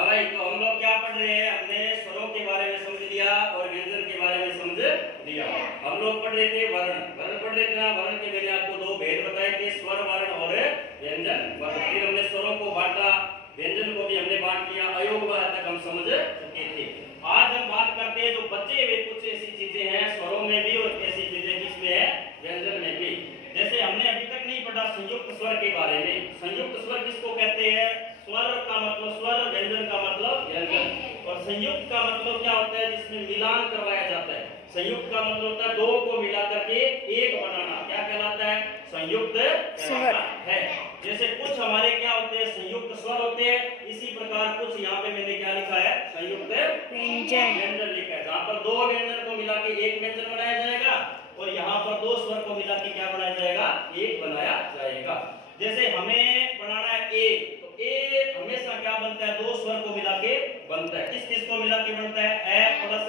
हाँ भाई, तो हम लोग क्या पढ़ रहे हैं? हमने स्वरों के बारे में समझ लिया और व्यंजन के बारे में समझ लिया। हम लोग पढ़ रहे थे वर्ण पढ़ रहे थे ना। वर्ण के मैंने आपको दो भेद बताए थे, स्वर वर्ण और व्यंजन वर्ण। फिर हमने स्वरों को बांटा, व्यंजन को भी हमने बांट लिया, अयोग वर्ण तक हम समझ चुके थे। आज हम बात करते हैं जो बचे हुए कुछ ऐसी चीजें हैं स्वरों में भी और ऐसी चीजें किसमें है? व्यंजन में भी। जैसे हमने अभी तक नहीं पढ़ा संयुक्त स्वर के बारे में। संयुक्त स्वर किसको कहते हैं? स्वर का मतलब स्वर, व्यंजन का मतलब व्यंजन। और संयुक्त का मतलब क्या होता है? जिसमें मिलान करवाया जाता है। संयुक्त का मतलब होता है दो को मिला करके एक बनाना। क्या कहलाता है? संयुक्त कहलाता है। जैसे कुछ हमारे क्या होते हैं? संयुक्त स्वर होते हैं। इसी प्रकार कुछ यहाँ पे मैंने क्या लिखा है? संयुक्त व्यंजन लिखा है। जहाँ पर दो व्यंजन को मिला के एक व्यंजन बनाया जाएगा और यहाँ पर दो स्वर को मिला के क्या बनाया जाएगा? एक बनाया जाएगा। जैसे हमें बनाना है ए, तो ए हमेशा क्या बनता है? दो स्वर को मिला के बनता है। किस किस को मिला के बनता है? ए प्लस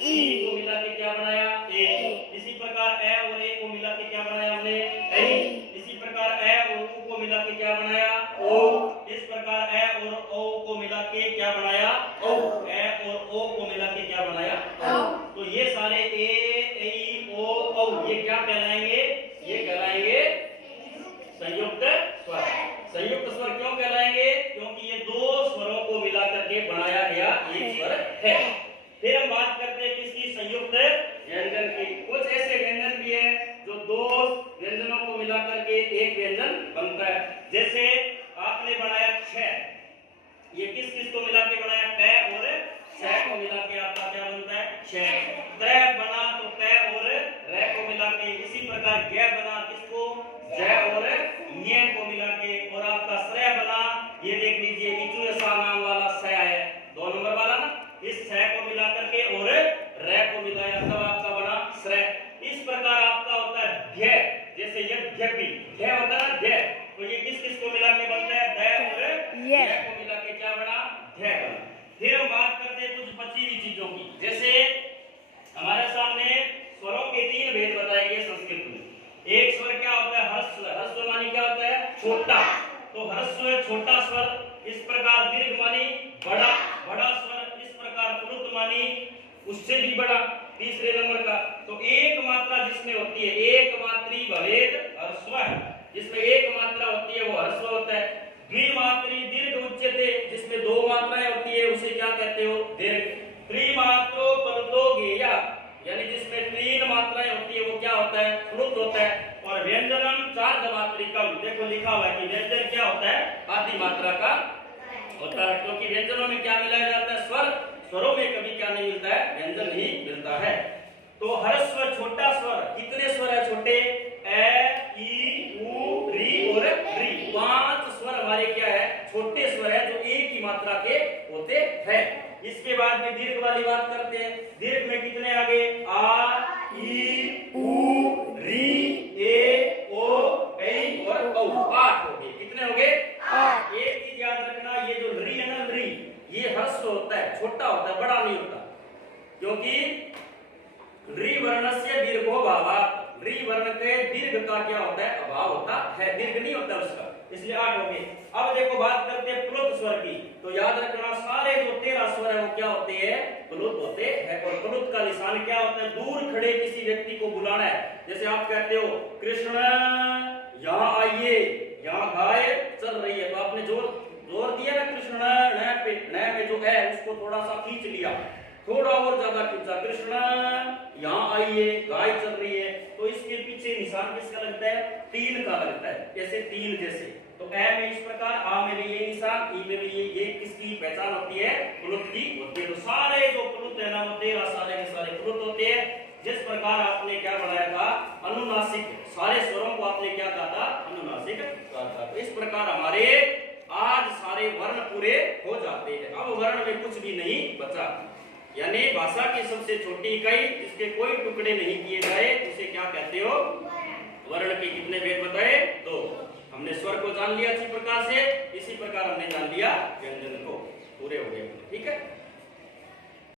ई को मिला के क्या बनाया? ए। इसी प्रकार ए और ए को मिला के क्या बनाया हमने? ए। इसी प्रकार ए और ऊ को मिला के क्या बनाया? ओ। इस प्रकार ए और ओ को मिला के क्या बनाया? ओ। ए और ओ को मिला के क्या बनाया? ओ। तो ये सारे ए, ई, ओ, औ ये क्या कहलाएंगे? ये कहलाएंगे संयुक्त स्वर। संयुक्त स्वर क्यों कहलाएंगे? क्योंकि ये दो स्वरों को मिला करके बनाया गया एक स्वर है। फिर हम बात करते हैं किसकी? संयुक्त व्यंजन की। कुछ ऐसे व्यंजन भी है जो दो व्यंजनों को मिला करके एक व्यंजन बनता है। जैसे आपने बनाया छ, ये किस किस को मिला के बनाया? क और छ को मिला के आपका क्या बनता है? छ। त्र बना तो त और र को मिला के। इसी प्रकार ग बना किसको? ज और ञ को मिला के। और आपका श्रय बना, ये देख लीजिए इचु सा नाम वाला स है, 2 नंबर वाला ना। इस छ को मिला करके और र को मिलाया तब आपका बना श्रय। इस प्रकार आपका होता है ध्य। जैसे यद्यपि ध्य होता है ध्य, तो ये किस किस को मिला के बनता है? द और य को मिला के क्या बना? ध्य बना। फिर हम बात करते हैं कुछ बची हुई चीजों की। जैसे हमारे सामने स्वरों के 3 भेद बताए गए संस्कृत में। एक स्वर क्या होता है? ह्रस्व। ह्रस्व मानी क्या होता है? छोटा। तो ह्रस्व छोटा स्वर। इस प्रकार दीर्घ मानी बड़ा बड़ा स्वर। इस प्रकार प्लुत मानी उससे भी बड़ा, तीसरे नंबर का। तो एक मात्रा जिसमें होती है, एक मात्री भवेद ह्रस्व, जिसमें एक मात्रा होती है वो ह्रस्व होता है। द्विमात्री दीर्घ उच्यते, जिसमें 2 मात्राएं होती है उसे क्या कहते हो? दीर्घ। त्रिमात्रो प्लुतो गेया, यानी जिसमें 3 मात्राएं होती है वो क्या होता है? प्लुत होता है। और व्यंजनम 4 मात्रिकम, देखो लिखा हुआ है कि व्यंजन क्या होता है? आधी मात्रा का होता है। क्योंकि व्यंजनों में क्या मिलाया जाता है? स्वर। स्वरों में कभी क्या नहीं मिलता है? व्यंजन ही मिलता है। तो ह्रस्व छोटा स्वर, कितने स्वर है छोटे? ए, ई, उ, री और री। 5 स्वर हमारे क्या है? छोटे स्वर है जो एक ही मात्रा के होते हैं। इसके बाद में दीर्घ वाली बात करते हैं। दीर्घ में कितने आ गए? आ, ई, उ, री, ए, ओ, ऐ और औ। 8 हो गए। कितने हो गए? 8। एक चीज याद रखना, ये जो री है ना, री, ये ह्रस्व होता है, छोटा होता है, बड़ा नहीं होता। क्योंकि री वर्णस्य दीर्घो भावात्, री वर्ण के दीर्घ का क्या होता है? अभाव होता है, दीर्घ नहीं होता उसका, इसलिए 8 हो गए। अब देखो बात करते हैं प्लुत स्वर की। तो याद रखना सारे जो 13 स्वर है वो क्या होते हैं? प्लुत होते हैं। और प्लुत का निशान क्या होता है? दूर खड़े किसी व्यक्ति को बुलाना है। जैसे आप कहते हो कृष्ण यहाँ आइए, यहाँ गाय चल रही है, तो आपने जोर दिया ना कृष्ण न पे, न में जो है उसको थोड़ा सा खींच लिया, थोड़ा और ज्यादा खींचा, कृष्ण यहाँ आइए, गाय चल रही है। तो इसके पीछे निशान किसका लगता है? 3 का लगता है। जैसे 3 जैसे, तो ए में इस प्रकार, आ में भी ये निशान, ई में भी ये किसकी पहचान होती है? प्लुत की होती है। तो सारे जो प्लुत है ना वो 13 सारे के सारे प्लुत होते हैं। जिस प्रकार आपने क्या बनाया था? अनुनासिक। सारे स्वरों को आपने क्या कहा था? अनुनासिक कहा था। तो इस प्रकार हमारे आज सारे वर्ण पूरे हो जाते हैं। अब वर्ण में कुछ भी नहीं बचा, यानी भाषा की सबसे छोटी इकाई जिसके कोई टुकड़े नहीं किए गए उसे क्या कहते हो? वर्ण के कितने भेद बताए? 2। हमने स्वर को जान लिया अच्छी प्रकार से, इसी प्रकार हमने जान लिया व्यंजन को, पूरे हो गए। ठीक है।